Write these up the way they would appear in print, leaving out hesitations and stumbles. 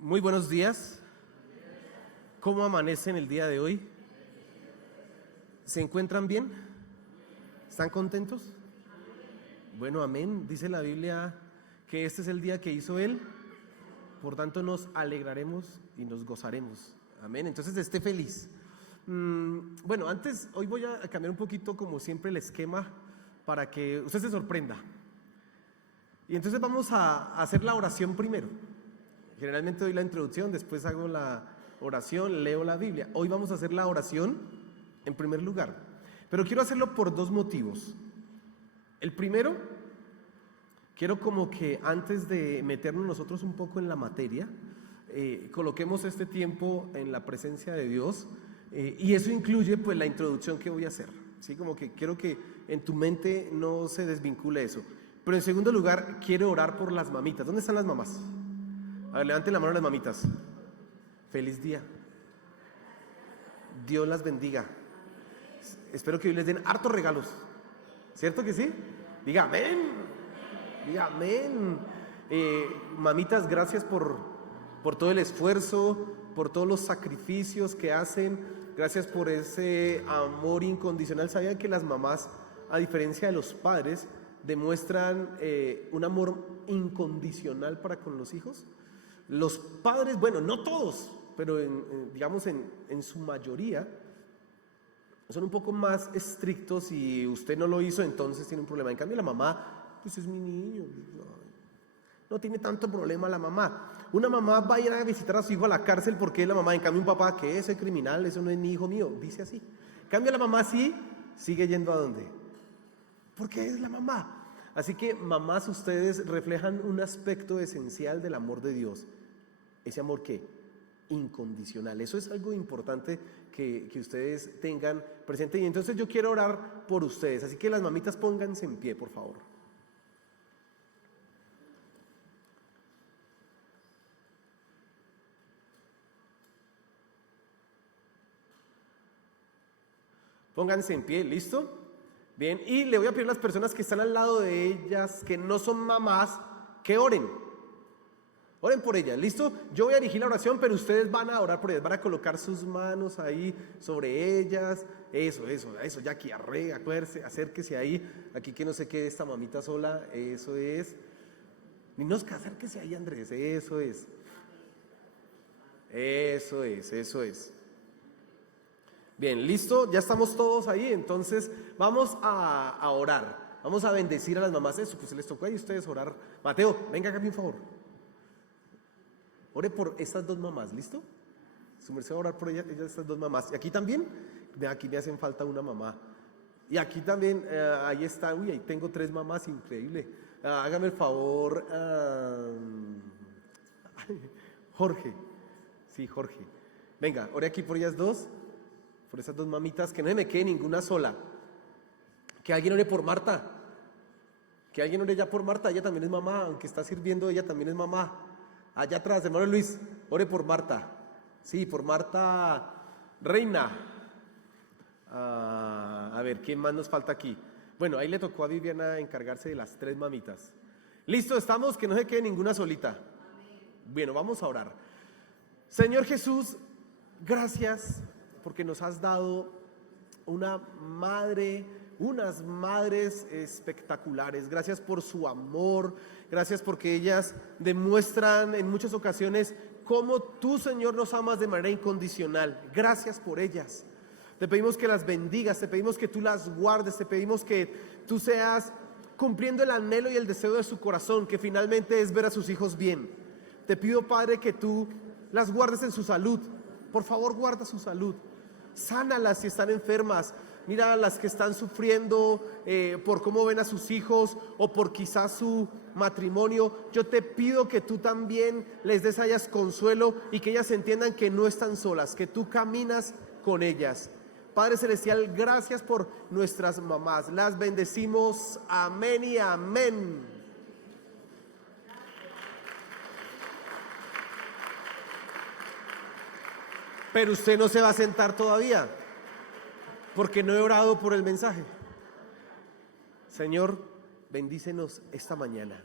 Muy buenos días. ¿Cómo amanecen el día de hoy? ¿Se encuentran bien? ¿Están contentos? Bueno, amén. Dice la Biblia que este es el día que hizo Él, por tanto nos alegraremos y nos gozaremos. Amén. Entonces esté feliz. Bueno, hoy voy a cambiar un poquito, como siempre, el esquema para que usted se sorprenda. Y entonces vamos a hacer la oración primero. Generalmente doy la introducción, después hago la oración, leo la Biblia. Hoy vamos a hacer la oración en primer lugar, pero quiero hacerlo por dos motivos. El primero, quiero como que antes de meternos nosotros un poco en la materia, coloquemos este tiempo en la presencia de Dios, y eso incluye pues la introducción que voy a hacer, ¿sí? Como que quiero que en tu mente no se desvincule eso. Pero en segundo lugar, quiero orar por las mamitas. ¿Dónde están las mamás? A ver, levanten la mano las mamitas. Feliz día. Dios las bendiga. Espero que hoy les den hartos regalos. ¿Cierto que sí? Diga amén. Diga amén. Mamitas, gracias por todo el esfuerzo, por todos los sacrificios que hacen. Gracias por ese amor incondicional. ¿Sabían que las mamás, a diferencia de los padres, demuestran un amor incondicional para con los hijos? Los padres, bueno, no todos, pero digamos en su mayoría, son un poco más estrictos. Y usted no lo hizo, entonces tiene un problema. En cambio la mamá, pues es mi niño, no tiene tanto problema la mamá. Una mamá va a ir a visitar a su hijo a la cárcel porque es la mamá. En cambio un papá, que ese criminal, eso no es ni hijo mío, dice así. En cambio la mamá sí, sigue yendo a dónde, porque es la mamá. Así que mamás, ustedes reflejan un aspecto esencial del amor de Dios. Ese amor que incondicional. Eso es algo importante que ustedes tengan presente. Y entonces yo quiero orar por ustedes. Así que las mamitas, pónganse en pie, por favor. Pónganse en pie, ¿listo? Bien, y le voy a pedir a las personas que están al lado de ellas, que no son mamás, que oren. Oren por ellas, ¿listo? Yo voy a dirigir la oración, pero ustedes van a orar por ellas, van a colocar sus manos ahí sobre ellas. Eso, Jackie, acuérdese, acérquese ahí. Aquí que no se quede esta mamita sola, eso es. Ninosca, acérquese ahí, Andrés, eso es. Eso es. Bien, listo, ya estamos todos ahí, entonces vamos a orar. Vamos a bendecir a las mamás. Eso, pues les tocó ahí a ustedes orar. Mateo, venga acá, por favor. Ore por estas dos mamás, ¿listo? Su merced va a orar por ellas, estas dos mamás. Y aquí también, aquí me hacen falta una mamá. Y aquí también, ahí está, uy, ahí tengo 3 mamás, increíble. Hágame el favor, Jorge. Sí, Jorge. Venga, ore aquí por ellas dos, por esas dos mamitas, que no me quede ninguna sola. Que alguien ore por Marta. Que alguien ore ya por Marta, ella también es mamá, aunque está sirviendo, ella también es mamá. Allá atrás, hermano Luis, ore por Marta. Sí, por Marta Reina. A ver, ¿quién más nos falta aquí? Bueno, ahí le tocó a Viviana encargarse de las 3 mamitas. ¿Listo? ¿Estamos? Que no se quede ninguna solita. Bueno, vamos a orar. Señor Jesús, gracias porque nos has dado una madre, unas madres espectaculares. Gracias por su amor. Gracias porque ellas demuestran en muchas ocasiones cómo tú, Señor, nos amas de manera incondicional. Gracias por ellas. Te pedimos que las bendigas, te pedimos que tú las guardes, te pedimos que tú seas cumpliendo el anhelo y el deseo de su corazón, que finalmente es ver a sus hijos bien. Te pido, Padre, que tú las guardes en su salud. Por favor, guarda su salud. Sánalas si están enfermas. Mira a las que están sufriendo por cómo ven a sus hijos o por quizás su matrimonio. Yo te pido que tú también les des a ellas consuelo y que ellas entiendan que no están solas, que tú caminas con ellas. Padre Celestial, gracias por nuestras mamás. Las bendecimos. Amén y amén. Pero usted no se va a sentar todavía, porque no he orado por el mensaje. Señor, bendícenos esta mañana.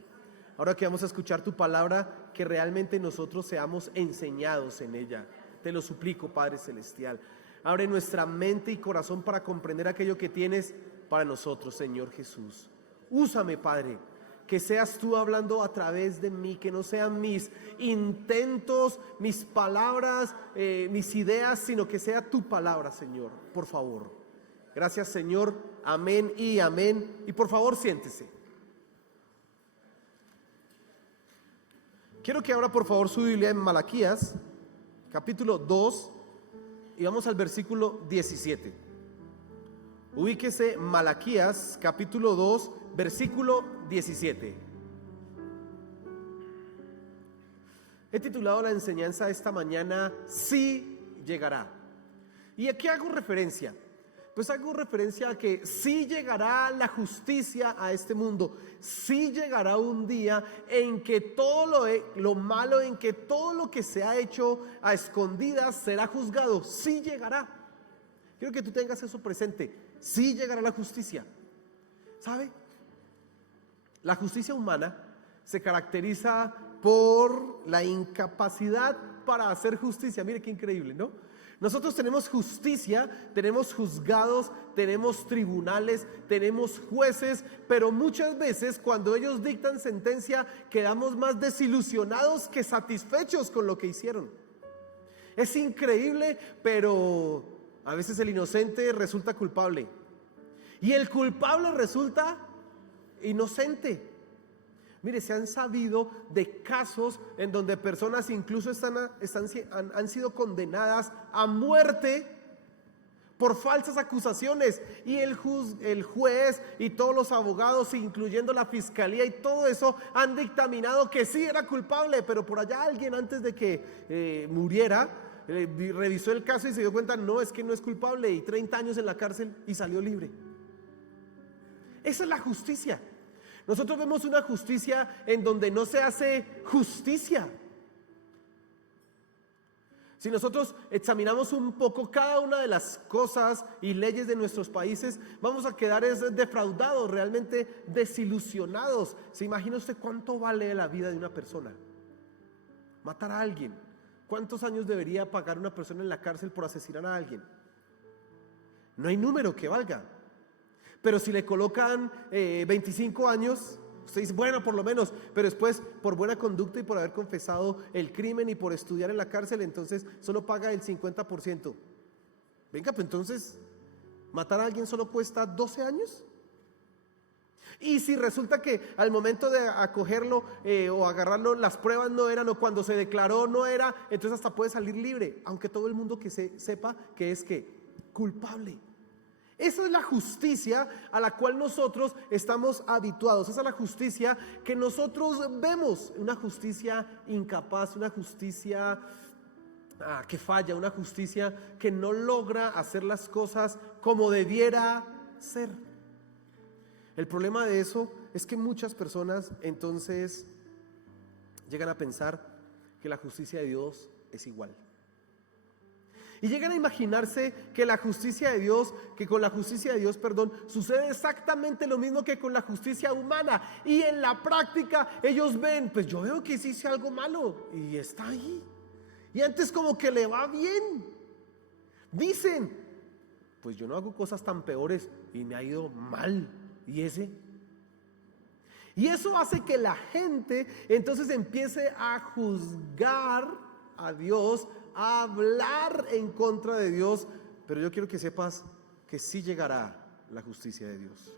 Ahora que vamos a escuchar tu palabra, que realmente nosotros seamos enseñados en ella. Te lo suplico, Padre Celestial. Abre nuestra mente y corazón para comprender aquello que tienes para nosotros, Señor Jesús. Úsame, Padre, que seas tú hablando a través de mí, que no sean mis intentos, mis palabras, mis ideas, sino que sea tu palabra, Señor, por favor. Gracias, Señor. Amén y amén. Y por favor, siéntese. Quiero que abra por favor su Biblia en Malaquías, capítulo 2, y vamos al versículo 17. Ubíquese, Malaquías, capítulo 2, versículo 17. He titulado la enseñanza esta mañana, Sí llegará. ¿Y a qué hago referencia? Pues hago referencia a que sí llegará la justicia a este mundo. Sí llegará un día en que todo lo malo, en que todo lo que se ha hecho a escondidas será juzgado. Sí llegará. Quiero que tú tengas eso presente. Sí llegará la justicia. ¿Sabe? La justicia humana se caracteriza por la incapacidad para hacer justicia. Mire qué increíble, ¿no? Nosotros tenemos justicia, tenemos juzgados, tenemos tribunales, tenemos jueces, pero muchas veces cuando ellos dictan sentencia quedamos más desilusionados que satisfechos con lo que hicieron. Es increíble, pero a veces el inocente resulta culpable y el culpable resulta inocente. Mire, se han sabido de casos en donde personas incluso han sido condenadas a muerte por falsas acusaciones, y el juez y todos los abogados, incluyendo la fiscalía y todo eso, han dictaminado que sí era culpable, pero por allá alguien antes de que muriera revisó el caso y se dio cuenta, no, es que no es culpable, y 30 años en la cárcel y salió libre. Esa es la justicia. Nosotros vemos una justicia en donde no se hace justicia. Si nosotros examinamos un poco cada una de las cosas y leyes de nuestros países, vamos a quedar defraudados, realmente desilusionados. ¿Se imagina usted cuánto vale la vida de una persona? Matar a alguien. ¿Cuántos años debería pagar una persona en la cárcel por asesinar a alguien? No hay número que valga. Pero si le colocan 25 años, usted dice, bueno, por lo menos, pero después por buena conducta y por haber confesado el crimen y por estudiar en la cárcel, entonces solo paga el 50%. Venga, pues entonces, ¿matar a alguien solo cuesta 12 años? Y si resulta que al momento de acogerlo o agarrarlo, las pruebas no eran, o cuando se declaró no era, entonces hasta puede salir libre, aunque todo el mundo que sepa que es culpable. Esa es la justicia a la cual nosotros estamos habituados. Esa es la justicia que nosotros vemos. Una justicia incapaz, una justicia que falla, una justicia que no logra hacer las cosas como debiera ser. El problema de eso es que muchas personas entonces llegan a pensar que la justicia de Dios es igual. Y llegan a imaginarse que la justicia de Dios, que con la justicia de Dios, sucede exactamente lo mismo que con la justicia humana. Y en la práctica ellos ven, pues yo veo que sí hice algo malo y está ahí. Y antes como que le va bien. Dicen, pues yo no hago cosas tan peores y me ha ido mal. ¿Y ese? Y eso hace que la gente entonces empiece a juzgar a Dios, a hablar en contra de Dios. Pero yo quiero que sepas que sí llegará la justicia de Dios.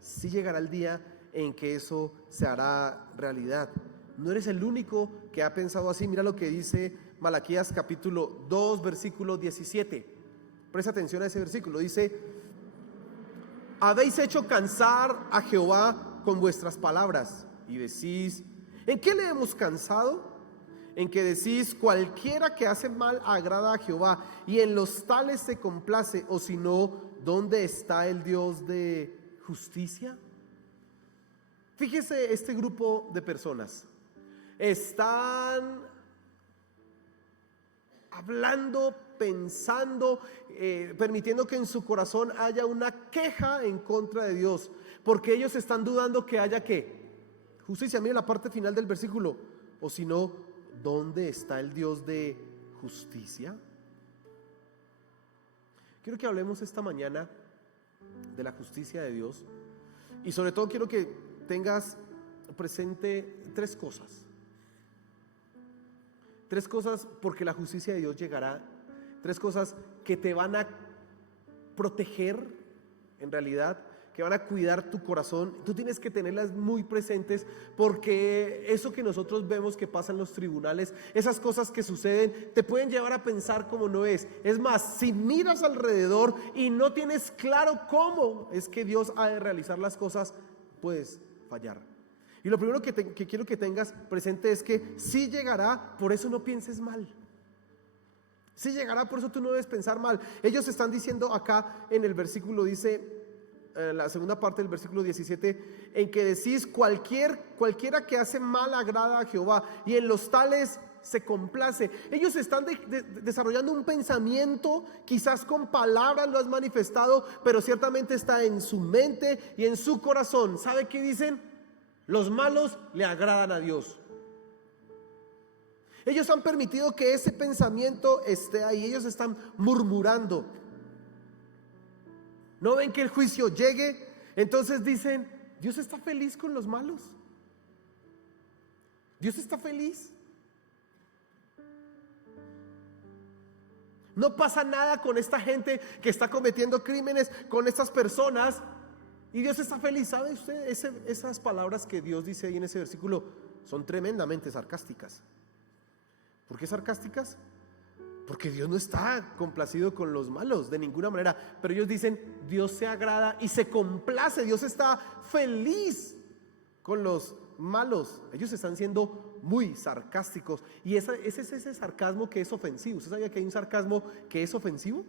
Sí llegará el día en que eso se hará realidad. No eres el único que ha pensado así. Mira lo que dice Malaquías capítulo 2 versículo 17. Presta atención a ese versículo. Dice: habéis hecho cansar a Jehová con vuestras palabras y decís, ¿en qué le hemos cansado? En que decís, cualquiera que hace mal agrada a Jehová, y en los tales se complace, o si no, ¿dónde está el Dios de justicia? Fíjese, este grupo de personas están hablando, pensando, permitiendo que en su corazón haya una queja en contra de Dios, porque ellos están dudando que haya justicia. Mire la parte final del versículo. O si no, ¿dónde está el Dios de justicia? Quiero que hablemos esta mañana de la justicia de Dios. Y sobre todo quiero que tengas presente tres cosas. Tres cosas porque la justicia de Dios llegará. Tres cosas que te van a proteger, en realidad, que van a cuidar tu corazón. Tú tienes que tenerlas muy presentes, porque eso que nosotros vemos que pasa en los tribunales, esas cosas que suceden, te pueden llevar a pensar como no es. Es más, si miras alrededor y no tienes claro cómo es que Dios ha de realizar las cosas, puedes fallar. Y lo primero que quiero que tengas presente es que sí llegará, por eso no pienses mal. Sí llegará, por eso tú no debes pensar mal. Ellos están diciendo acá en el versículo, dice la segunda parte del versículo 17, en que decís cualquiera que hace mal agrada a Jehová, y en los tales se complace. Ellos están desarrollando un pensamiento, quizás con palabras lo has manifestado, pero ciertamente está en su mente y en su corazón. ¿Sabe qué dicen? Los malos le agradan a Dios. Ellos han permitido que ese pensamiento esté ahí. Ellos están murmurando. ¿No ven que el juicio llegue? Entonces dicen, Dios está feliz con los malos. Dios está feliz. No pasa nada con esta gente que está cometiendo crímenes, con estas personas, y Dios está feliz. ¿Sabe usted? Esas palabras que Dios dice ahí en ese versículo son tremendamente sarcásticas. ¿Por qué sarcásticas? Porque Dios no está complacido con los malos de ninguna manera. Pero ellos dicen, Dios se agrada y se complace. Dios está feliz con los malos. Ellos están siendo muy sarcásticos. Y ese es ese sarcasmo que es ofensivo. ¿Usted sabía que hay un sarcasmo que es ofensivo?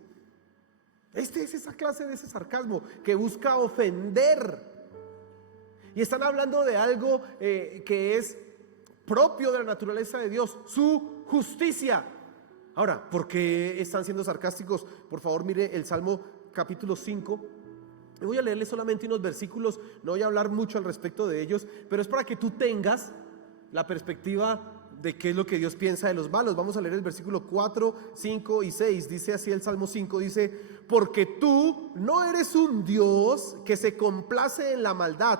Es esa clase de ese sarcasmo que busca ofender. Y están hablando de algo que es propio de la naturaleza de Dios, su justicia. Ahora, ¿por qué están siendo sarcásticos? Por favor, mire el Salmo capítulo 5. Voy a leerle solamente unos versículos, no voy a hablar mucho al respecto de ellos, pero es para que tú tengas la perspectiva de qué es lo que Dios piensa de los malos. Vamos a leer el versículo 4, 5 y 6. Dice así el Salmo 5, dice: porque tú no eres un Dios que se complace en la maldad,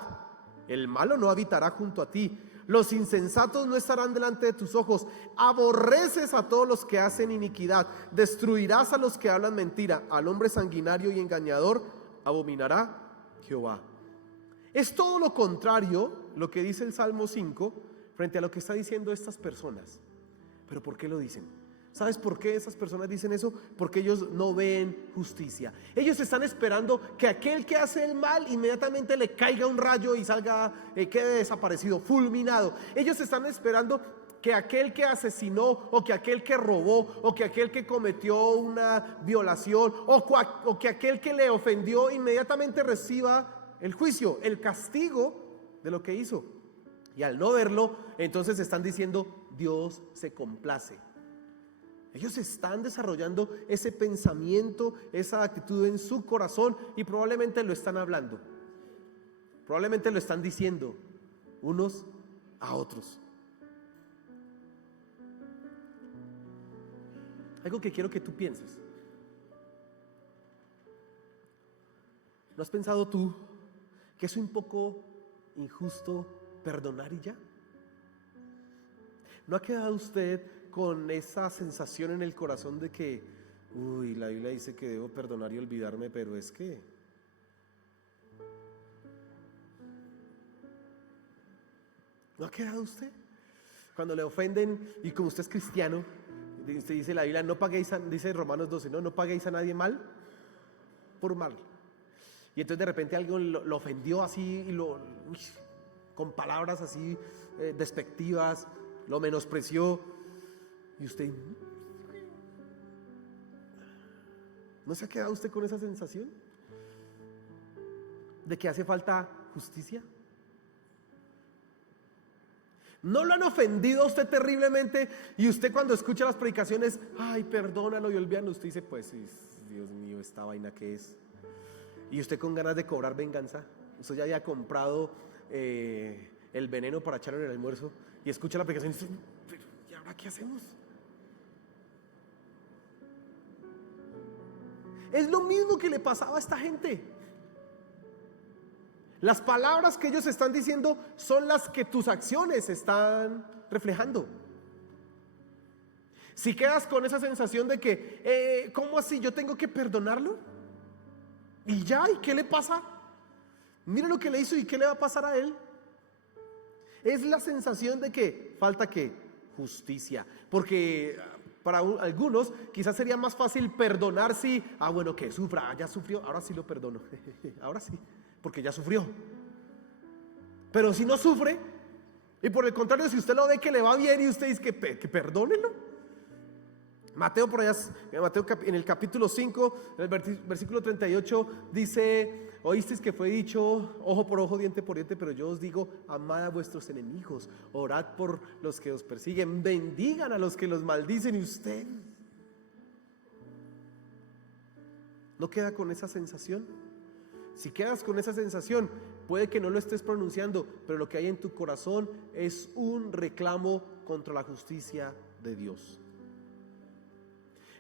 el malo no habitará junto a ti. Los insensatos no estarán delante de tus ojos. Aborreces a todos los que hacen iniquidad. Destruirás a los que hablan mentira. Al hombre sanguinario y engañador abominará Jehová. Es todo lo contrario lo que dice el Salmo 5 frente a lo que está diciendo estas personas. ¿Pero por qué lo dicen? ¿Sabes por qué esas personas dicen eso? Porque ellos no ven justicia. Ellos están esperando que aquel que hace el mal inmediatamente le caiga un rayo y salga, quede desaparecido, fulminado. Ellos están esperando que aquel que asesinó, o que aquel que robó, o que aquel que cometió una violación, o que aquel que le ofendió inmediatamente reciba el juicio, el castigo de lo que hizo. Y al no verlo, entonces están diciendo, Dios se complace. Ellos están desarrollando ese pensamiento, esa actitud en su corazón, y probablemente lo están hablando. Probablemente lo están diciendo unos a otros. Algo que quiero que tú pienses. ¿No has pensado tú que es un poco injusto perdonar y ya? ¿No ha quedado usted con esa sensación en el corazón de que, la Biblia dice que debo perdonar y olvidarme, pero es que ¿no ha quedado usted? Cuando le ofenden y como usted es cristiano, usted dice la Biblia, no paguéis, dice Romanos 12, no paguéis a nadie mal por mal. Y entonces de repente alguien lo ofendió así, con palabras así despectivas, lo menospreció. Y usted, ¿no se ha quedado usted con esa sensación de que hace falta justicia? ¿No lo han ofendido a usted terriblemente? Y usted cuando escucha las predicaciones, ay, perdónalo y olvídalo, usted dice, pues Dios mío, esta vaina que es. Y usted con ganas de cobrar venganza. Usted ya había comprado el veneno para echarlo en el almuerzo y escucha la aplicación y dice, pero ¿y ahora qué hacemos? Es lo mismo que le pasaba a esta gente. Las palabras que ellos están diciendo son las que tus acciones están reflejando. Si quedas con esa sensación de que, ¿cómo así? ¿Yo tengo que perdonarlo? ¿Y ya? ¿Y qué le pasa? Mira lo que le hizo y qué le va a pasar a él. Es la sensación de que falta ¿qué? Justicia. Porque para algunos quizás sería más fácil perdonar si, bueno, que sufra, ya sufrió, ahora sí lo perdono. Ahora sí, porque ya sufrió. Pero si no sufre, y por el contrario, si usted lo ve que le va bien y usted dice que perdónelo. Mateo por allá, Mateo en el capítulo 5, en el versículo 38 dice, oísteis que fue dicho ojo por ojo, diente por diente, pero yo os digo, amad a vuestros enemigos, orad por los que os persiguen, bendigan a los que los maldicen. Y usted ¿no queda con esa sensación? Si quedas con esa sensación, puede que no lo estés pronunciando, pero lo que hay en tu corazón es un reclamo contra la justicia de Dios.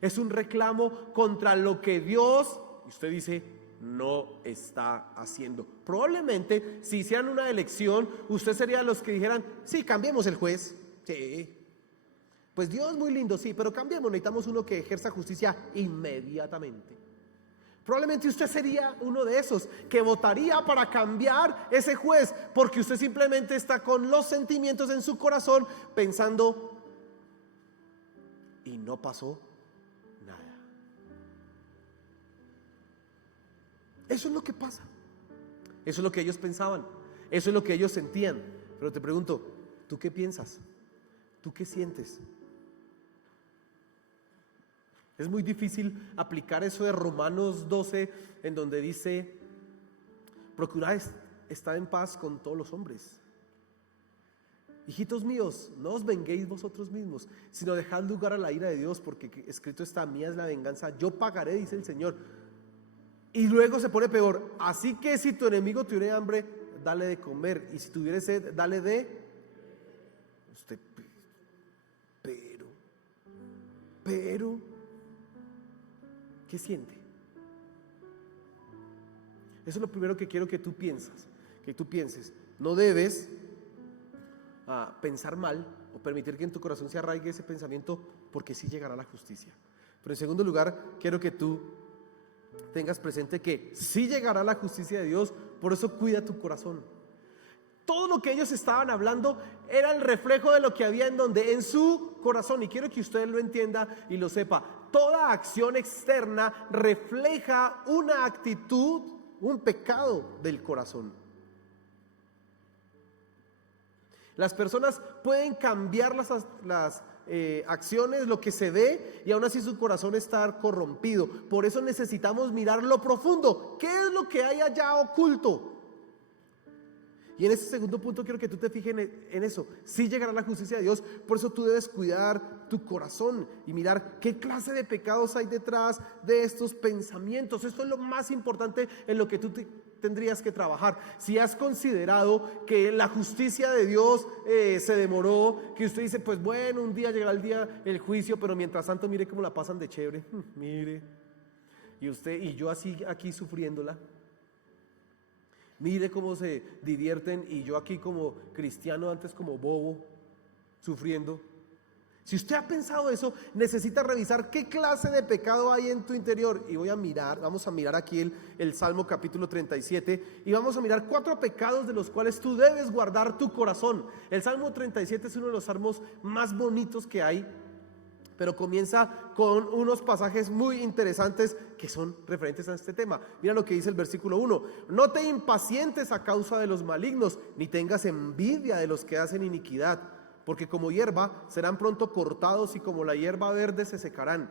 Es un reclamo contra lo que Dios, y usted dice, no está haciendo. Probablemente, si hicieran una elección, usted sería de los que dijeran, sí, cambiemos el juez. Sí, pues Dios muy lindo, sí, pero cambiemos, necesitamos uno que ejerza justicia inmediatamente. Probablemente usted sería uno de esos que votaría para cambiar ese juez, porque usted simplemente está con los sentimientos en su corazón pensando, y no pasó nada. Eso es lo que pasa. Eso es lo que ellos pensaban. Eso es lo que ellos sentían. Pero te pregunto, ¿tú qué piensas? ¿Tú qué sientes? Es muy difícil aplicar eso de Romanos 12, en donde dice, procurad estar en paz con todos los hombres. Hijitos míos, no os venguéis vosotros mismos, sino dejad lugar a la ira de Dios, porque escrito está, mía es la venganza, yo pagaré, dice el Señor. Y luego se pone peor, así que si tu enemigo tuviere hambre, dale de comer, y si tuviere sed, dale de... Usted, pero, ¿qué siente? Eso es lo primero que quiero que tú pienses. No debes pensar mal o permitir que en tu corazón se arraigue ese pensamiento, porque sí llegará la justicia. Pero en segundo lugar, quiero que tú tengas presente que sí llegará la justicia de Dios, por eso cuida tu corazón. Todo lo que ellos estaban hablando era el reflejo de lo que había en su corazón, y quiero que usted lo entienda y lo sepa. Toda acción externa refleja una actitud, un pecado del corazón. Las personas pueden cambiar las acciones, lo que se ve, y aún así su corazón está corrompido. Por eso necesitamos mirar lo profundo. ¿Qué es lo que hay allá oculto? Y en ese segundo punto quiero que tú te fijes en eso. Sí llegará la justicia de Dios, por eso tú debes cuidar tu corazón y mirar qué clase de pecados hay detrás de estos pensamientos. Esto es lo más importante en lo que tú tendrías que trabajar. Si has considerado que la justicia de Dios se demoró, que usted dice, pues bueno, un día llegará el día del juicio, pero mientras tanto mire cómo la pasan de chévere, mire, y usted y yo así aquí sufriéndola. Mire cómo se divierten y yo aquí como cristiano, antes como bobo, sufriendo. Si usted ha pensado eso, necesita revisar qué clase de pecado hay en tu interior. Y vamos a mirar aquí el Salmo capítulo 37, y vamos a mirar 4 pecados de los cuales tú debes guardar tu corazón. El Salmo 37 es uno de los salmos más bonitos que hay, pero comienza con unos pasajes muy interesantes que son referentes a este tema. Mira lo que dice el versículo 1. No te impacientes a causa de los malignos, ni tengas envidia de los que hacen iniquidad, porque como hierba serán pronto cortados, y como la hierba verde se secarán.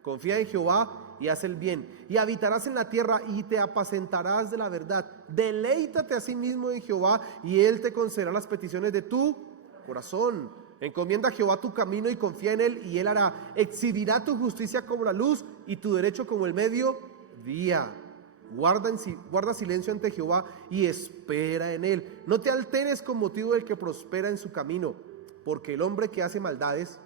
Confía en Jehová y haz el bien, y habitarás en la tierra y te apacentarás de la verdad. Deleítate a sí mismo en Jehová, y Él te concederá las peticiones de tu corazón. Encomienda a Jehová tu camino y confía en Él, y Él hará. Exhibirá tu justicia como la luz y tu derecho como el mediodía. Guarda silencio ante Jehová y espera en él. No te alteres con motivo del que prospera en su camino, porque el hombre que hace maldades,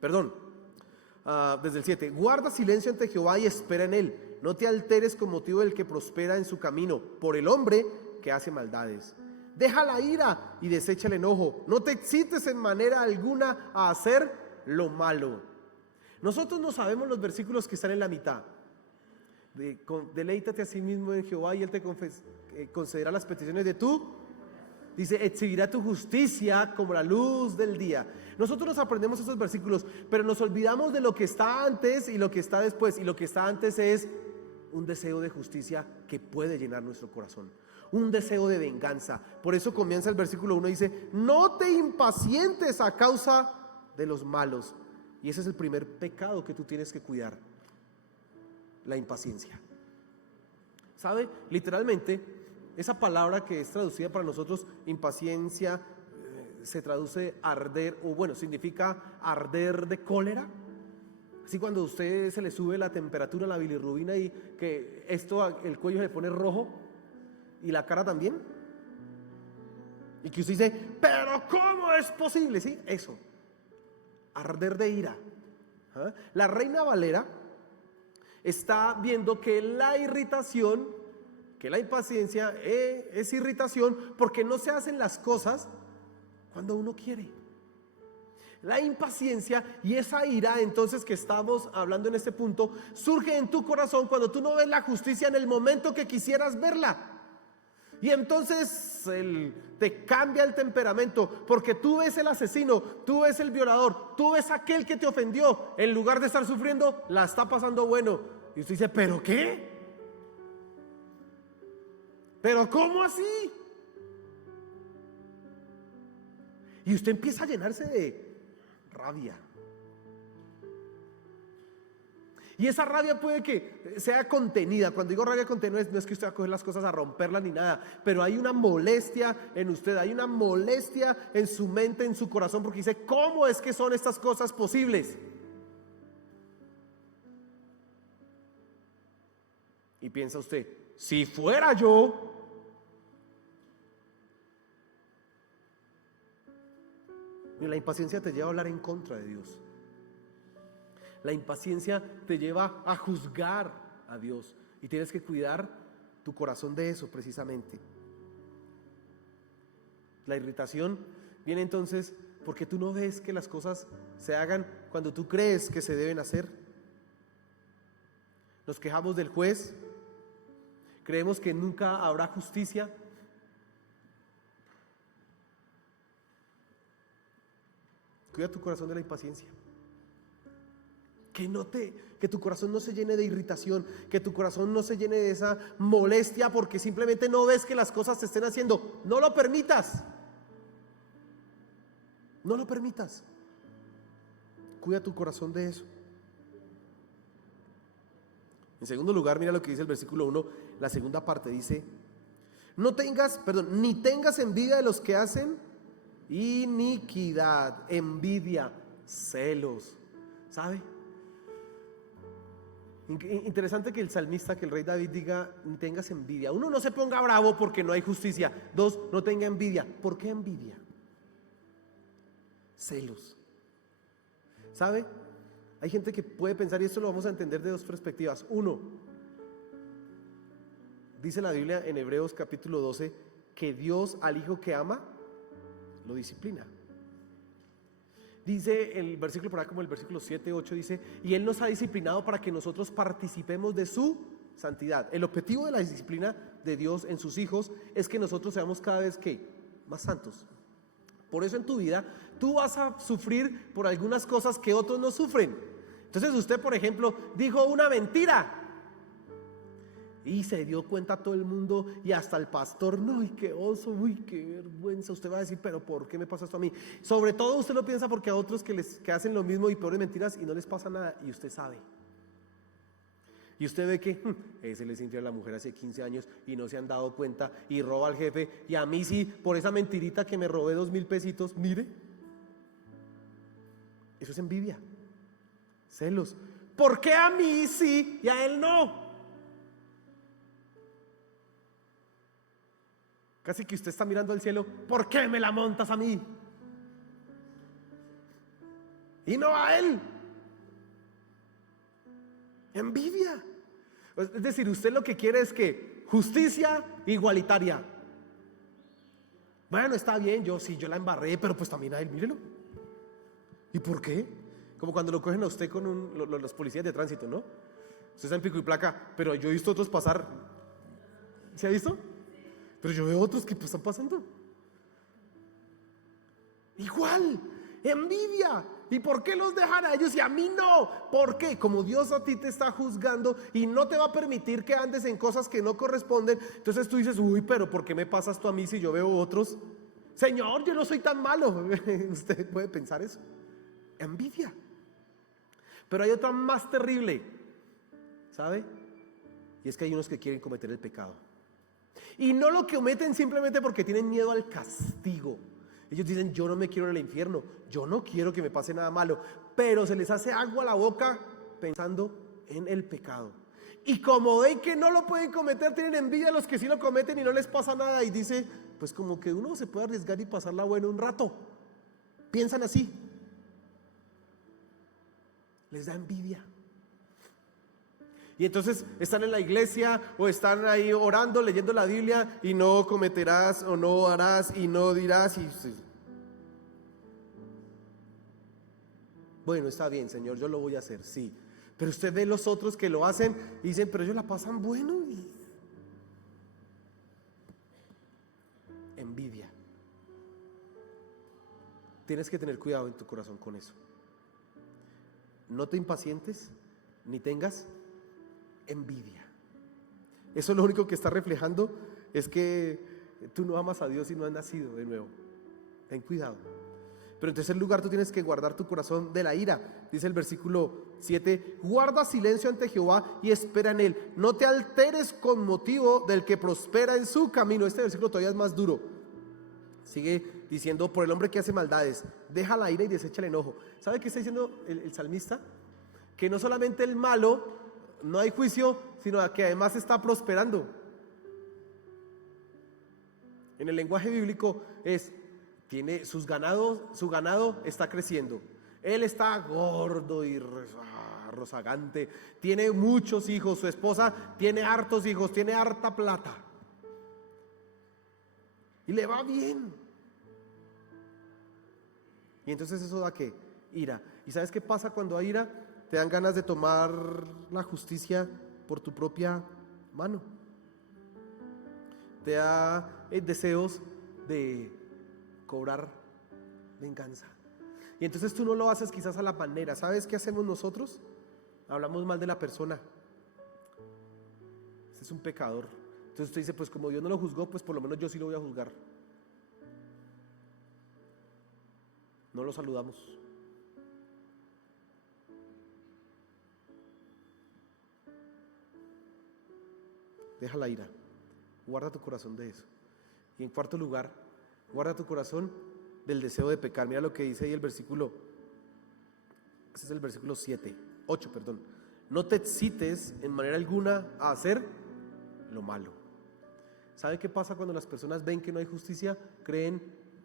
desde el 7, guarda silencio ante Jehová y espera en él. No te alteres con motivo del que prospera en su camino, por el hombre que hace maldades. Deja la ira y desecha el enojo. No te excites en manera alguna a hacer lo malo. Nosotros no sabemos los versículos que están en la mitad. Deleítate a sí mismo en Jehová y él te concederá las peticiones de tú. Dice, exhibirá tu justicia como la luz del día. Nosotros nos aprendemos esos versículos, pero nos olvidamos de lo que está antes y lo que está después. Y lo que está antes es un deseo de justicia que puede llenar nuestro corazón, un deseo de venganza. Por eso comienza el versículo 1, dice, no te impacientes a causa de los malos. Y ese es el primer pecado que tú tienes que cuidar, la impaciencia. ¿Sabe? Literalmente, esa palabra que es traducida para nosotros, impaciencia, se traduce arder, o bueno, significa arder de cólera. Así cuando a usted se le sube la temperatura, la bilirrubina y que el cuello se pone rojo y la cara también. Y que usted dice, pero ¿cómo es posible? Sí, eso, arder de ira. ¿Ah? La Reina Valera está viendo que la irritación, que la impaciencia es irritación porque no se hacen las cosas cuando uno quiere. La impaciencia y esa ira, entonces, que estamos hablando en este punto, surge en tu corazón cuando tú no ves la justicia en el momento que quisieras verla. Y entonces te cambia el temperamento, porque tú ves el asesino, tú ves el violador, tú ves aquel que te ofendió, en lugar de estar sufriendo, la está pasando bueno. Y usted dice, ¿pero qué? ¿Pero cómo así? Y usted empieza a llenarse de rabia. Y esa rabia puede que sea contenida. Cuando digo rabia contenida, no es que usted va a coger las cosas a romperlas ni nada, pero hay una molestia en usted, hay una molestia en su mente, en su corazón, porque dice, ¿cómo es que son estas cosas posibles? Y piensa usted, si fuera yo. Y la impaciencia te lleva a hablar en contra de Dios. La impaciencia te lleva a juzgar a Dios. Y tienes que cuidar tu corazón de eso precisamente. La irritación viene entonces porque tú no ves que las cosas se hagan cuando tú crees que se deben hacer. Nos quejamos del juez. Creemos que nunca habrá justicia. Cuida tu corazón de la impaciencia. Que tu corazón no se llene de irritación, que tu corazón no se llene de esa molestia porque simplemente no ves que las cosas se estén haciendo. No lo permitas. No lo permitas. Cuida tu corazón de eso. En segundo lugar, mira lo que dice el versículo 1, la segunda parte dice, ni tengas envidia de los que hacen iniquidad, envidia, celos. ¿Sabe? Interesante que el salmista, que el rey David diga, ni tengas envidia. Uno, no se ponga bravo porque no hay justicia. Dos, no tenga envidia. ¿Por qué envidia? Celos. ¿Sabe? Hay gente que puede pensar, y esto lo vamos a entender de dos perspectivas. Uno, dice la Biblia en Hebreos capítulo 12, que Dios al hijo que ama, lo disciplina. Dice el versículo por ahí, como el versículo 7, 8, dice, y Él nos ha disciplinado para que nosotros participemos de su santidad. El objetivo de la disciplina de Dios en sus hijos es que nosotros seamos cada vez más santos. Por eso en tu vida tú vas a sufrir por algunas cosas que otros no sufren. Entonces usted, por ejemplo, dijo una mentira y se dio cuenta todo el mundo y hasta el pastor, no, y qué oso, uy, qué vergüenza. Usted va a decir, pero ¿por qué me pasa esto a mí? Sobre todo usted lo piensa porque a otros que hacen lo mismo y peores mentiras y no les pasa nada, y usted sabe. Y usted ve que ese le sintió a la mujer hace 15 años y no se han dado cuenta y roba al jefe, y a mí sí, por esa mentirita que me robé 2,000 pesitos, mire. Eso es envidia, celos. ¿Por qué a mí sí y a él no? Casi que usted está mirando al cielo, ¿por qué me la montas a mí? Y no a él. Envidia. Es decir, usted lo que quiere es que justicia igualitaria. Bueno, está bien, yo la embarré, pero pues también a él, mírelo. ¿Y por qué? Como cuando lo cogen a usted con los policías de tránsito, ¿no? Usted está en pico y placa, pero yo he visto otros pasar. ¿Se ha visto? Pero yo veo otros que pues están pasando. Igual, envidia. ¿Y por qué los dejan a ellos y a mí no? ¿Por qué? Como Dios a ti te está juzgando y no te va a permitir que andes en cosas que no corresponden, entonces tú dices, uy, pero ¿por qué me pasas tú a mí si yo veo otros? Señor, yo no soy tan malo. Usted puede pensar eso. Envidia. Pero hay otra más terrible, ¿sabe? Y es que hay unos que quieren cometer el pecado. Y no lo cometen simplemente porque tienen miedo al castigo. Ellos dicen, yo no me quiero ir al infierno, yo no quiero que me pase nada malo, pero se les hace agua a la boca pensando en el pecado. Y como ven que no lo pueden cometer, tienen envidia a los que sí lo cometen y no les pasa nada. Y dice, pues como que uno se puede arriesgar y pasarla bueno un rato. Piensan así. Les da envidia. Y entonces están en la iglesia o están ahí orando, leyendo la Biblia y no cometerás o no harás y no dirás. Bueno, está bien, Señor, yo lo voy a hacer, sí. Pero usted ve los otros que lo hacen y dicen, pero ellos la pasan bueno. Envidia. Tienes que tener cuidado en tu corazón con eso. No te impacientes ni tengas envidia. Eso lo único que está reflejando es que tú no amas a Dios y no has nacido de nuevo. Ten cuidado. Pero en tercer lugar, tú tienes que guardar tu corazón de la ira. Dice el versículo 7, guarda silencio ante Jehová y espera en él. No te alteres con motivo del que prospera en su camino. Este versículo todavía es más duro. Sigue diciendo, por el hombre que hace maldades, deja la ira y desecha el enojo. ¿Sabe qué está diciendo el salmista? Que no solamente el malo, no hay juicio, sino que además está prosperando. En el lenguaje bíblico tiene su ganado está creciendo. Él está gordo y rozagante, tiene muchos hijos, su esposa tiene hartos hijos, tiene harta plata. Y le va bien. Y entonces eso da ¿qué? Ira. ¿Y sabes qué pasa cuando hay ira? Te dan ganas de tomar la justicia por tu propia mano. Te da deseos de cobrar venganza. Y entonces tú no lo haces quizás a la manera. ¿Sabes qué hacemos nosotros? Hablamos mal de la persona. Este es un pecador. Entonces usted dice, pues como Dios no lo juzgó, pues por lo menos yo sí lo voy a juzgar. No lo saludamos. Deja la ira. Guarda tu corazón de eso. Y en cuarto lugar, guarda tu corazón del deseo de pecar. Mira lo que dice ahí el versículo. Ese es el versículo 8, perdón. No te excites en manera alguna a hacer lo malo. ¿Sabe qué pasa cuando las personas ven que no hay justicia? Creen,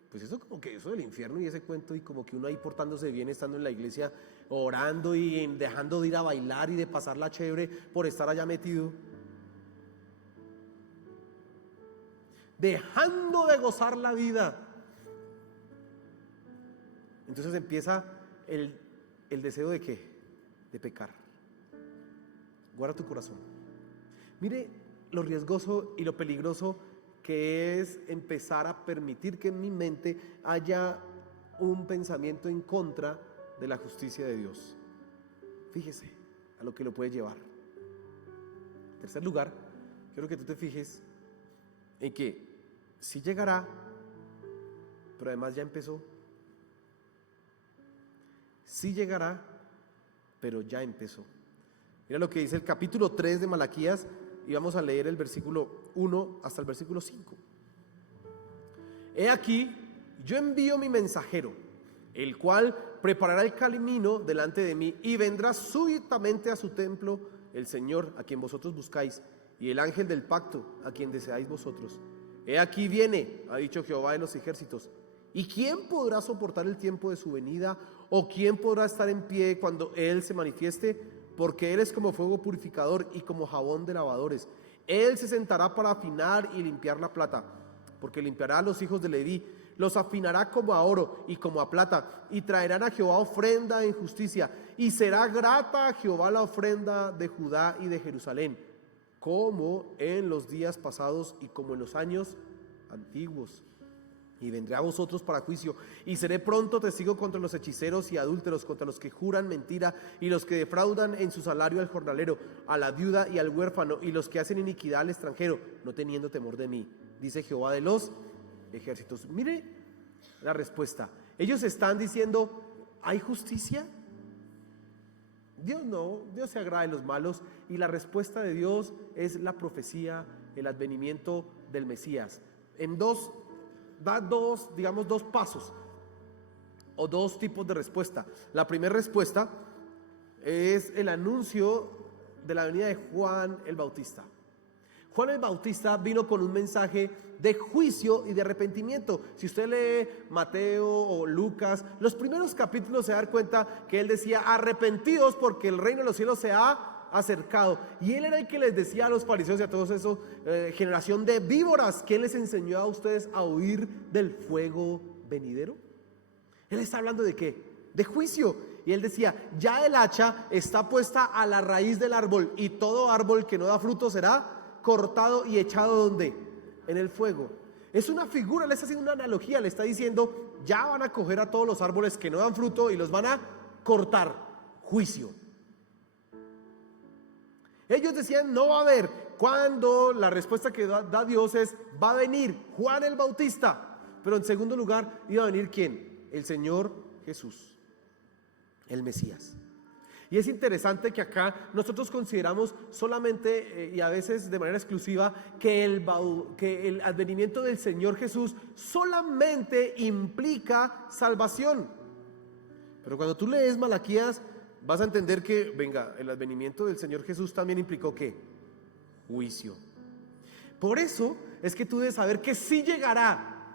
pues eso como que eso del infierno y ese cuento, y como que uno ahí portándose bien, estando en la iglesia, orando y dejando de ir a bailar y de pasarla chévere por estar allá metido. Dejando de gozar la vida. Entonces empieza el deseo de ¿qué? De pecar. Guarda tu corazón. Mire lo riesgoso y lo peligroso que es empezar a permitir que en mi mente haya un pensamiento en contra de la justicia de Dios. Fíjese a lo que lo puede llevar. En tercer lugar, quiero que tú te fijes en que sí llegará, pero además ya empezó. Sí llegará, pero ya empezó. Mira lo que dice el capítulo 3 de Malaquías, y vamos a leer el versículo 1 hasta el versículo 5. He aquí, yo envío mi mensajero, el cual preparará el camino delante de mí, y vendrá súbitamente a su templo el Señor, a quien vosotros buscáis, y el ángel del pacto, a quien deseáis vosotros. He aquí viene, ha dicho Jehová de los ejércitos. ¿Y quién podrá soportar el tiempo de su venida? ¿O quién podrá estar en pie cuando Él se manifieste? Porque Él es como fuego purificador y como jabón de lavadores. Él se sentará para afinar y limpiar la plata, porque limpiará a los hijos de Leví, los afinará como a oro y como a plata, y traerán a Jehová ofrenda en justicia, y será grata a Jehová la ofrenda de Judá y de Jerusalén, como en los días pasados y como en los años antiguos. Y vendré a vosotros para juicio, y seré pronto testigo contra los hechiceros y adúlteros, contra los que juran mentira, y los que defraudan en su salario al jornalero, a la viuda y al huérfano, y los que hacen iniquidad al extranjero, no teniendo temor de mí, dice Jehová de los ejércitos. Mire la respuesta. Ellos están diciendo, ¿hay justicia? Dios no, Dios se agrada de los malos, y la respuesta de Dios es la profecía, el advenimiento del Mesías. Da dos pasos o dos tipos de respuesta. La primera respuesta es el anuncio de la venida de Juan el Bautista. Juan el Bautista vino con un mensaje de juicio y de arrepentimiento. Si usted lee Mateo o Lucas, los primeros capítulos se da cuenta que él decía, arrepentidos porque el reino de los cielos se ha acercado. Y él era el que les decía a los fariseos y a todos esos, generación de víboras, que él les enseñó a ustedes a huir del fuego venidero. Él está hablando de ¿qué? De juicio. Y él decía, ya el hacha está puesta a la raíz del árbol, y todo árbol que no da fruto será cortado y echado ¿dónde? En el fuego. Es una figura, le está haciendo una analogía, le está diciendo, ya van a coger a todos los árboles que no dan fruto y los van a cortar. Juicio. Ellos decían, no va a haber. Cuando la respuesta que da Dios es, va a venir Juan el Bautista. Pero en segundo lugar, iba a venir ¿quién? El Señor Jesús, el Mesías. Y es interesante que acá nosotros consideramos solamente y a veces de manera exclusiva que el advenimiento del Señor Jesús solamente implica salvación. Pero cuando tú lees Malaquías vas a entender que, venga, el advenimiento del Señor Jesús también implicó ¿qué? Juicio. Por eso es que tú debes saber que sí llegará,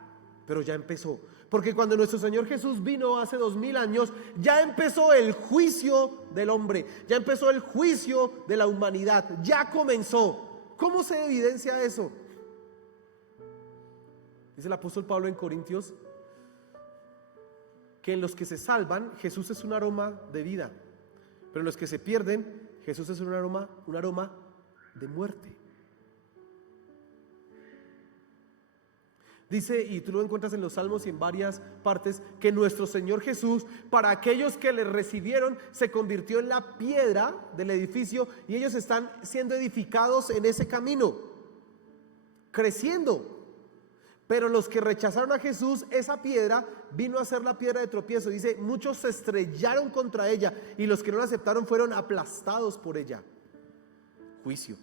pero ya empezó. Porque cuando nuestro Señor Jesús vino hace 2000 años, ya empezó el juicio del hombre, ya empezó el juicio de la humanidad, ya comenzó. ¿Cómo se evidencia eso? Dice el apóstol Pablo en Corintios que en los que se salvan, Jesús es un aroma de vida, pero en los que se pierden, Jesús es un aroma de muerte. Dice, y tú lo encuentras en los Salmos y en varias partes, que nuestro Señor Jesús, para aquellos que le recibieron, se convirtió en la piedra del edificio, y ellos están siendo edificados en ese camino, creciendo. Pero los que rechazaron a Jesús, esa piedra vino a ser la piedra de tropiezo. Dice, muchos se estrellaron contra ella, y los que no la aceptaron fueron aplastados por ella. Juicio.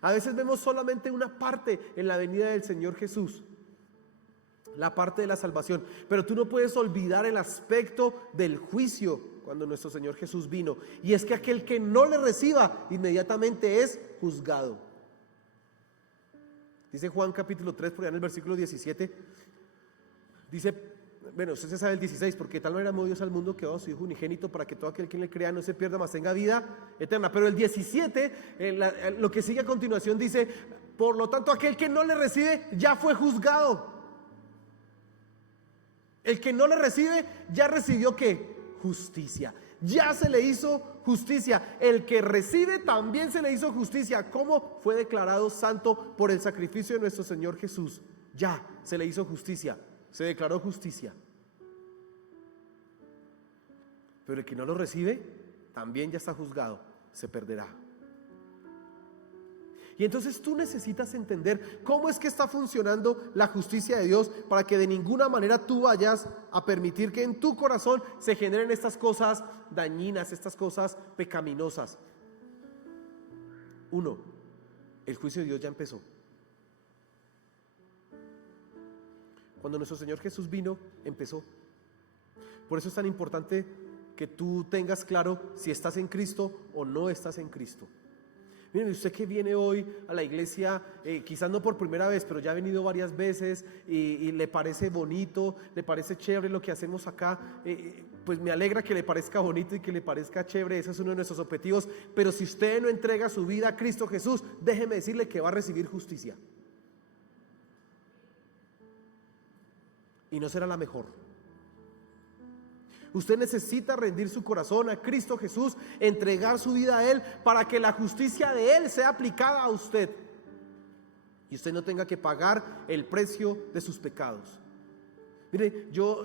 A veces vemos solamente una parte en la venida del Señor Jesús, la parte de la salvación, pero tú no puedes olvidar el aspecto del juicio cuando nuestro Señor Jesús vino, y es que aquel que no le reciba inmediatamente es juzgado. Dice Juan capítulo 3, por allá en el versículo 17, dice, bueno, usted se sabe el 16, porque de tal manera amó Dios al mundo que ha dado a su Hijo unigénito para que todo aquel que le crea no se pierda, mas tenga vida eterna. Pero el 17, lo que sigue a continuación dice, por lo tanto aquel que no le recibe ya fue juzgado. El que no le recibe ya recibió ¿qué? Justicia. Ya se le hizo justicia. El que recibe también se le hizo justicia. ¿Cómo? Fue declarado santo por el sacrificio de nuestro Señor Jesús. Ya se le hizo justicia. Se declaró justicia. Pero el que no lo recibe también ya está juzgado. Se perderá. Y entonces tú necesitas entender cómo es que está funcionando la justicia de Dios, para que de ninguna manera tú vayas a permitir que en tu corazón se generen estas cosas dañinas, estas cosas pecaminosas. 1. El juicio de Dios ya empezó. Cuando nuestro Señor Jesús vino, empezó. Por eso es tan importante que tú tengas claro si estás en Cristo o no estás en Cristo. Mire, usted que viene hoy a la iglesia, quizás no por primera vez, pero ya ha venido varias veces y le parece bonito, le parece chévere lo que hacemos acá, pues me alegra que le parezca bonito y que le parezca chévere, ese es uno de nuestros objetivos. Pero si usted no entrega su vida a Cristo Jesús, déjeme decirle que va a recibir justicia. Y no será la mejor. Usted necesita rendir su corazón a Cristo Jesús, entregar su vida a Él para que la justicia de Él sea aplicada a usted y usted no tenga que pagar el precio de sus pecados. Mire, yo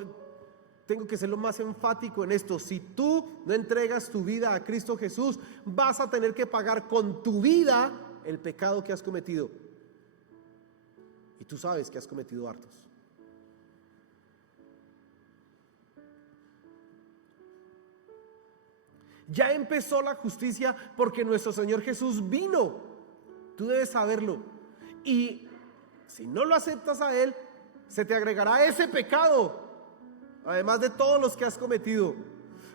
tengo que ser lo más enfático en esto. Si tú no entregas tu vida a Cristo Jesús, vas a tener que pagar con tu vida el pecado que has cometido. Y tú sabes que has cometido hartos. Ya empezó la justicia porque nuestro Señor Jesús vino. Tú debes saberlo. Y si no lo aceptas a Él, se te agregará ese pecado, además de todos los que has cometido.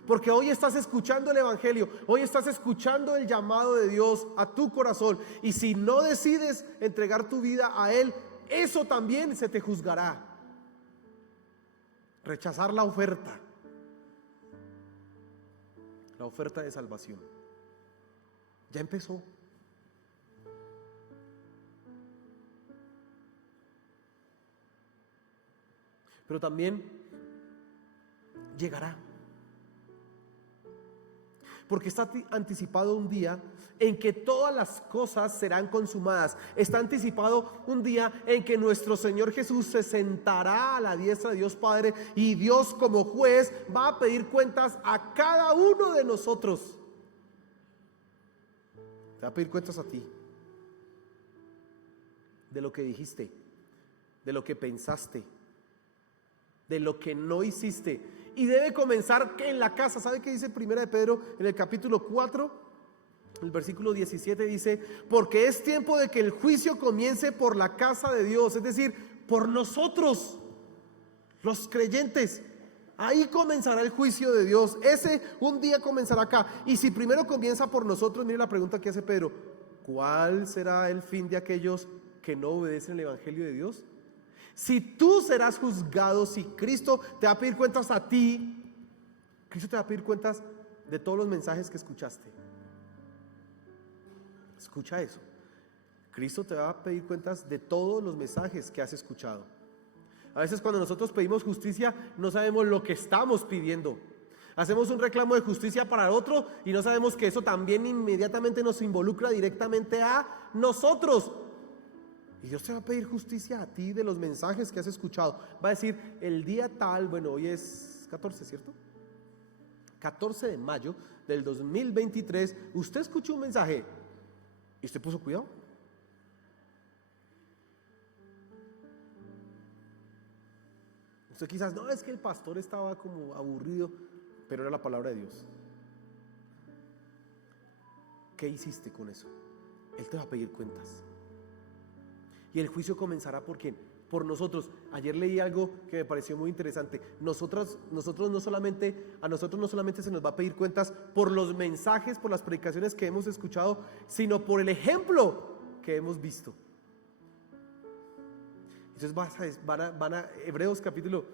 Porque hoy estás escuchando el Evangelio, hoy estás escuchando el llamado de Dios a tu corazón. Y si no decides entregar tu vida a Él, eso también se te juzgará. Rechazar la oferta de salvación. Ya empezó. Pero también llegará. Porque está anticipado un día en que todas las cosas serán consumadas. Está anticipado un día en que nuestro Señor Jesús se sentará a la diestra de Dios Padre y Dios como juez va a pedir cuentas a cada uno de nosotros. Te va a pedir cuentas a ti de lo que dijiste, de lo que pensaste, de lo que no hiciste. Y debe comenzar en la casa. ¿Sabe qué dice Primera de Pedro en el capítulo 4? El versículo 17 dice: porque es tiempo de que el juicio comience por la casa de Dios, es decir, por nosotros, los creyentes. Ahí comenzará el juicio de Dios. Ese un día comenzará acá. Y si primero comienza por nosotros, mire la pregunta que hace Pedro: ¿cuál será el fin de aquellos que no obedecen el Evangelio de Dios? Si tú serás juzgado, si Cristo te va a pedir cuentas a ti, Cristo te va a pedir cuentas de todos los mensajes que escuchaste. Escucha eso. Cristo te va a pedir cuentas de todos los mensajes que has escuchado. A veces cuando nosotros pedimos justicia, no sabemos lo que estamos pidiendo. Hacemos un reclamo de justicia para el otro y no sabemos que eso también inmediatamente nos involucra directamente a nosotros. Y Dios te va a pedir justicia a ti de los mensajes que has escuchado. Va a decir: el día tal, bueno, hoy es 14, ¿cierto? 14 de mayo del 2023, usted escuchó un mensaje y usted puso cuidado. Usted quizás, no, es que el pastor estaba como aburrido, pero era la palabra de Dios. ¿Qué hiciste con eso? Él te va a pedir cuentas. Y el juicio comenzará ¿por quién? Por nosotros. Ayer leí algo que me pareció muy interesante. A nosotros no solamente se nos va a pedir cuentas por los mensajes, por las predicaciones que hemos escuchado, sino por el ejemplo que hemos visto. Entonces van a Hebreos capítulo,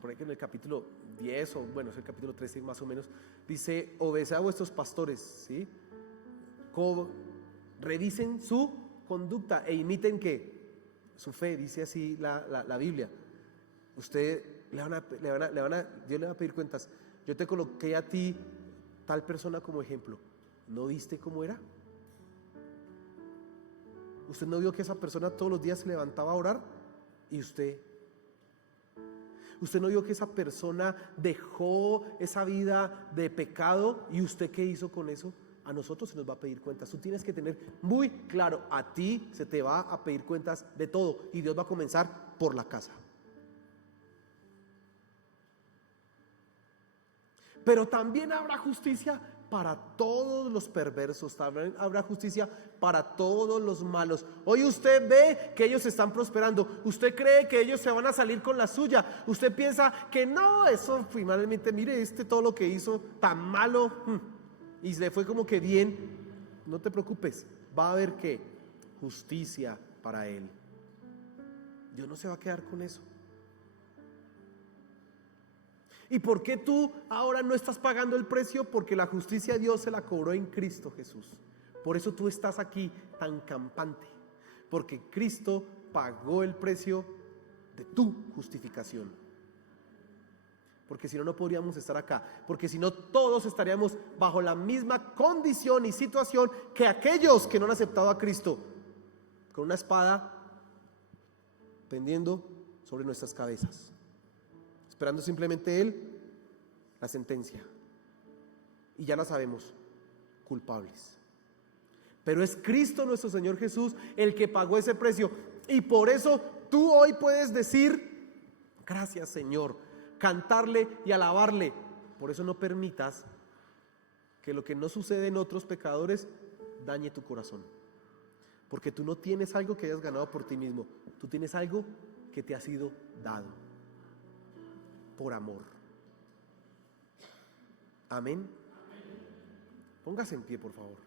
por ahí que en el capítulo 10 o bueno, es el capítulo 13 más o menos, dice: obedeced a vuestros pastores, ¿sí? Revisen su conducta e imiten ¿qué? Su fe, dice así la Biblia. Usted Dios le va a pedir cuentas. Yo te coloqué a ti tal persona como ejemplo. ¿No viste cómo era? ¿Usted no vio que esa persona todos los días se levantaba a orar? ¿Y usted no vio que esa persona dejó esa vida de pecado? ¿Y usted qué hizo con eso? A nosotros se nos va a pedir cuentas. Tú tienes que tener muy claro: a ti se te va a pedir cuentas de todo. Y Dios va a comenzar por la casa. Pero también habrá justicia para todos los perversos. También habrá justicia para todos los malos. Hoy usted ve que ellos están prosperando. Usted cree que ellos se van a salir con la suya. Usted piensa que no, eso finalmente, mire todo lo que hizo tan malo. Y le fue como que bien. no te preocupes, va a haber ¿qué? Justicia para él. Dios no se va a quedar con eso. ¿Y por qué tú ahora no estás pagando el precio? Porque la justicia de Dios se la cobró en Cristo Jesús. Por eso tú estás aquí tan campante, porque Cristo pagó el precio de tu justificación. Porque si no, no podríamos estar acá. Porque si no, todos estaríamos bajo la misma condición y situación que aquellos que no han aceptado a Cristo, con una espada pendiendo sobre nuestras cabezas, esperando simplemente Él la sentencia. Y ya la sabemos, culpables. Pero es Cristo nuestro Señor Jesús el que pagó ese precio. Y por eso tú hoy puedes decir: gracias, Señor, cantarle y alabarle. Por eso no permitas que lo que no sucede en otros pecadores dañe tu corazón. Porque tú no tienes algo que hayas ganado por ti mismo. Tú tienes algo que te ha sido dado por amor. Amén. Póngase en pie, por favor.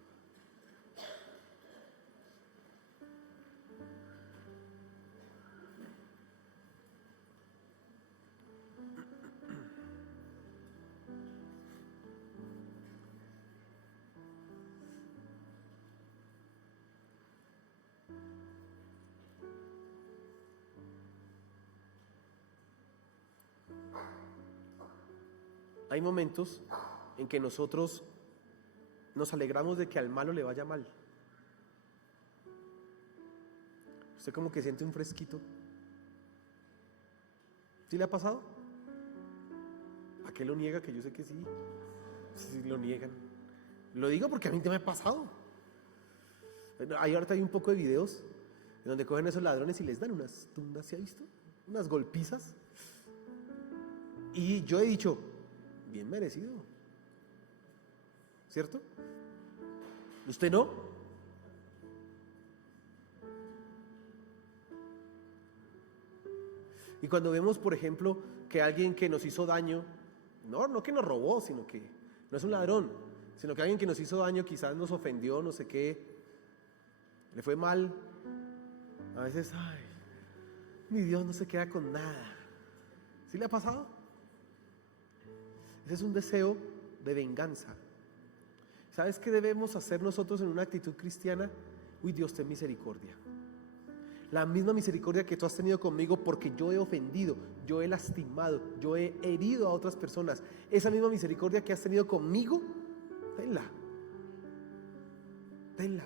Hay momentos en que nosotros nos alegramos de que al malo le vaya mal. Usted como que siente un fresquito. ¿Sí le ha pasado? ¿A qué lo niega? Que yo sé que sí. Sí lo niegan. Lo digo porque a mí te me ha pasado. Ahorita hay un poco de videos en donde cogen a esos ladrones y les dan unas tundas, ¿se ha visto? Unas golpizas. Y yo he dicho, bien merecido, ¿cierto? ¿Usted no? Y cuando vemos, por ejemplo, que alguien que nos hizo daño, no que nos robó, sino que no es un ladrón, sino que alguien que nos hizo daño, quizás nos ofendió, no sé qué, le fue mal, a veces, ay, mi Dios no se queda con nada. ¿Sí le ha pasado? Ese es un deseo de venganza. ¿Sabes qué debemos hacer nosotros en una actitud cristiana? Uy, Dios, ten misericordia. La misma misericordia que tú has tenido conmigo, porque yo he ofendido, yo he lastimado, yo he herido a otras personas. Esa misma misericordia que has tenido conmigo, tenla. Tenla.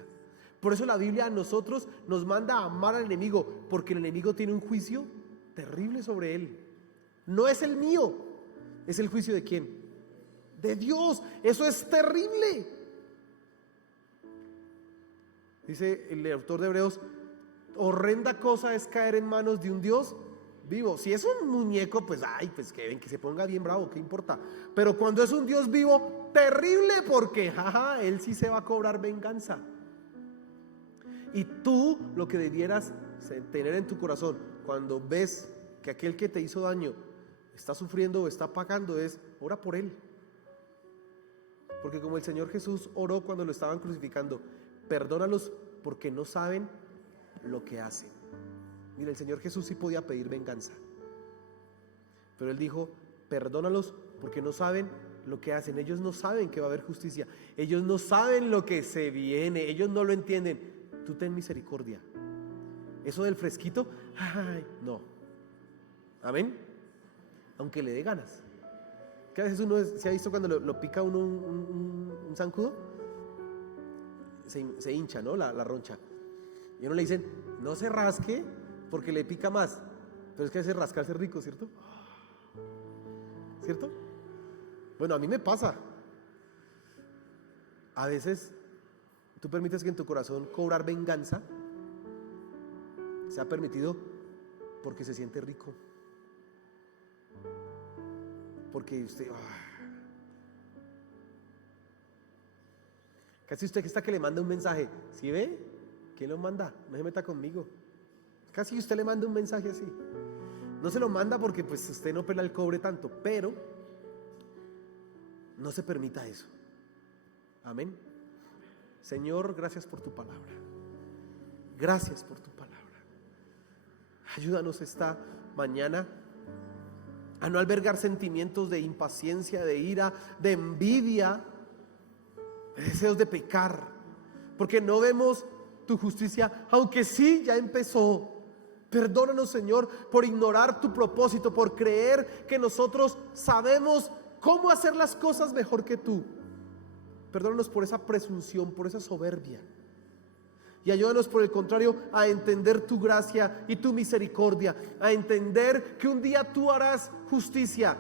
Por eso la Biblia a nosotros nos manda a amar al enemigo, porque el enemigo tiene un juicio terrible sobre él. No es el mío, es el juicio de ¿quién? De Dios. Eso es terrible. Dice el autor de Hebreos: horrenda cosa es caer en manos de un Dios vivo. Si es un muñeco, pues ay, pues que se ponga bien bravo, ¿qué importa? Pero cuando es un Dios vivo, terrible, porque jaja, Él sí se va a cobrar venganza. Y tú lo que debieras tener en tu corazón cuando ves que aquel que te hizo daño está sufriendo o está pagando es: ora por él. Porque como el Señor Jesús oró cuando lo estaban crucificando: perdónalos porque no saben lo que hacen. Mira, el Señor Jesús sí podía pedir venganza, pero Él dijo: perdónalos porque no saben lo que hacen. Ellos no saben que va a haber justicia, ellos no saben lo que se viene, ellos no lo entienden. Tú ten misericordia. Eso del fresquito, ay, no. Amén. Aunque le dé ganas. Que a veces uno se ha visto cuando lo pica uno un zancudo, se hincha, ¿no? La roncha. Y uno le dicen: no se rasque porque le pica más. Pero es que hace rascarse rico, ¿cierto? ¿Cierto? Bueno, a mí me pasa. A veces tú permites que en tu corazón cobrar venganza sea permitido porque se siente rico. Porque usted, casi usted que está que le manda un mensaje, ¿sí ve? ¿Quién lo manda? No se meta conmigo. Casi usted le manda un mensaje así. No se lo manda porque pues usted no pela el cobre tanto, pero no se permita eso. Amén. Señor, gracias por tu palabra. Gracias por tu palabra. Ayúdanos esta mañana a no albergar sentimientos de impaciencia, de ira, de envidia, de deseos de pecar, porque no vemos tu justicia, aunque sí ya empezó. Perdónanos, Señor, por ignorar tu propósito, por creer que nosotros sabemos cómo hacer las cosas mejor que tú. Perdónanos por esa presunción, por esa soberbia. Y ayúdanos, por el contrario, a entender tu gracia y tu misericordia, a entender que un día tú harás justicia.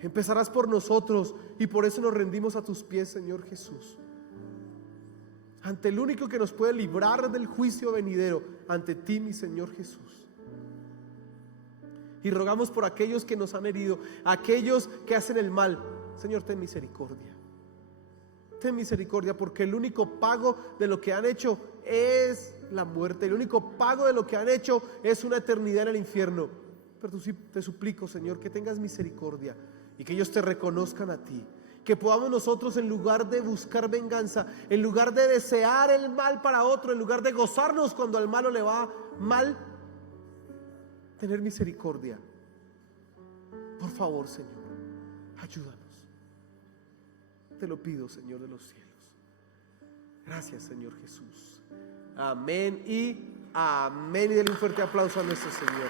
Empezarás por nosotros, y por eso nos rendimos a tus pies, Señor Jesús, ante el único que nos puede librar del juicio venidero, ante ti, mi Señor Jesús. Y rogamos por aquellos que nos han herido, aquellos que hacen el mal. Señor, ten misericordia. Ten misericordia, porque el único pago de lo que han hecho es la muerte. El único pago de lo que han hecho es una eternidad en el infierno. Pero te suplico, Señor, que tengas misericordia y que ellos te reconozcan a ti. Que podamos nosotros, en lugar de buscar venganza, en lugar de desear el mal para otro, en lugar de gozarnos cuando al malo le va mal, tener misericordia. Por favor, Señor, ayúdanos. Te lo pido, Señor de los cielos. Gracias, Señor Jesús. Amén y amén. Y denle un fuerte aplauso a nuestro Señor.